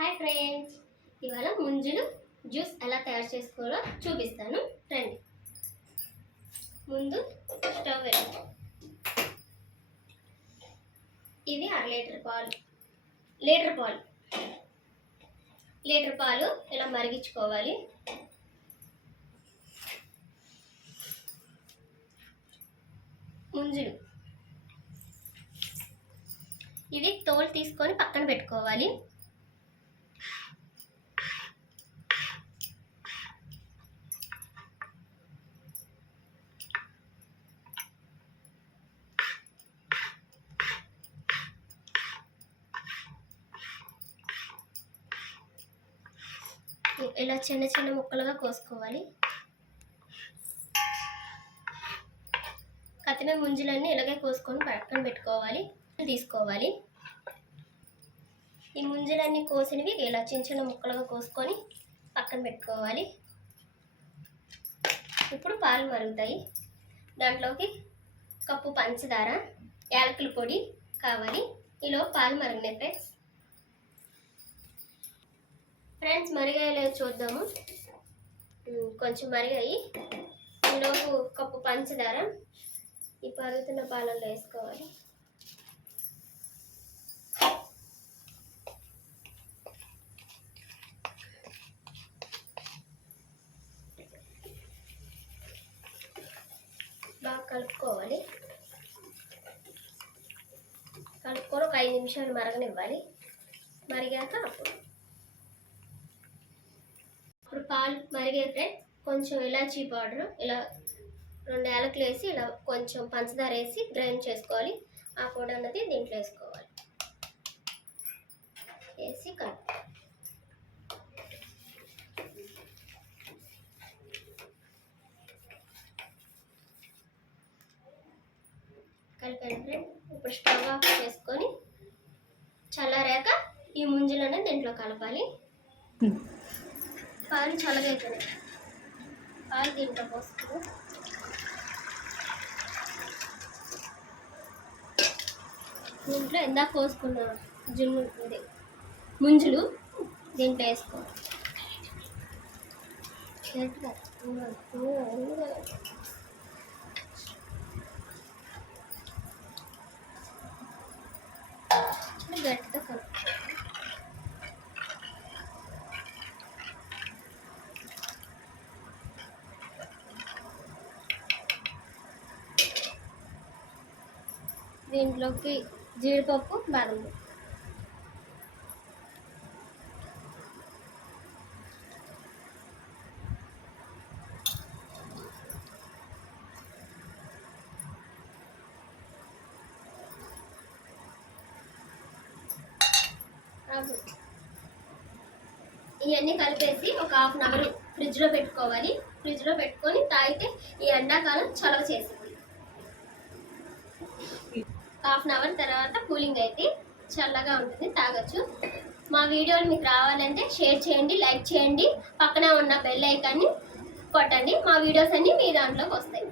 Hi friends, ఇవాళ ముంజులు juice ఎలా తయారు చేసుకోవాలో చూపిస్తాను. రండి. ముందు స్టవ్ వెలిగించు. ఇవి లీటర్ పాలు ఇలా మరిగించుకోవాలి. ముంజులు ఇవి తోలు తీసుకొని పక్కన పెట్టుకోవాలి. ఇలా చిన్న చిన్న ముక్కలుగా కోసుకోవాలి. కత్తిమీద ముంజులన్నీ ఇలాగే కోసుకొని పక్కన పెట్టుకోవాలి. తీసుకోవాలి. ఈ ముంజలన్నీ కోసినవి ఇలా చిన్న చిన్న ముక్కలుగా కోసుకొని పక్కన పెట్టుకోవాలి. ఇప్పుడు పాలు మరుగుతాయి. దాంట్లోకి కప్పు పంచదార, యాలకుల పొడి కావాలి. ఈలో పాలు మరిగినాయి ఫ్రెండ్స్ మరిగాయలో చూద్దాము. కొంచెం మరిగాయి. ఈలోపు కప్పు పంచదార ఈ పరుగుతున్న పాలల్లో వేసుకోవాలి. బాగా కలుపుకోవాలి. కలుపుకొని ఒక 5 నిమిషాలు మరగనివ్వాలి. మరిగాక ఇప్పుడు పాలు మరిగైతే కొంచెం ఇలాచీ పౌడర్, ఇలా 2 యాలకులు వేసి ఇలా కొంచెం పంచదార వేసి గ్రైండ్ చేసుకోవాలి. ఆ పొడి అన్నది దీంట్లో వేసుకోవాలి. వేసి కలిపాను ఫ్రెండ్. ఇప్పుడు స్టవ్ ఆఫ్ చేసుకొని చల్లారాక ఈ ముంజలను దీంట్లో కలపాలి. పాలు చల్లగైపోయినాయి. పాలు దీంట్లో పోసుకుని దీంట్లో ఎందాక కోసుకున్న ముంజులు దీంట్లో వేసుకోవాలి. గట్టిగా కలుపు. దీంట్లోకి జీడిపప్పు, బాదం ఇవన్నీ కలిపేసి ఒక 1/2 అవర్ ఫ్రిడ్జ్లో పెట్టుకోవాలి. ఫ్రిడ్జ్లో పెట్టుకొని తాగితే ఈ ఎండాకాలం చలవ చేసింది. 1/2 అవర్ తర్వాత కూలింగ్ అయితే చల్లగా ఉంటుంది, తాగొచ్చు. మా వీడియోలు మీకు రావాలంటే షేర్ చేయండి, లైక్ చేయండి, పక్కన ఉన్న బెల్ ఐకాన్ని కొట్టండి. మా వీడియోస్ అన్నీ మీ దాంట్లోకి వస్తాయి.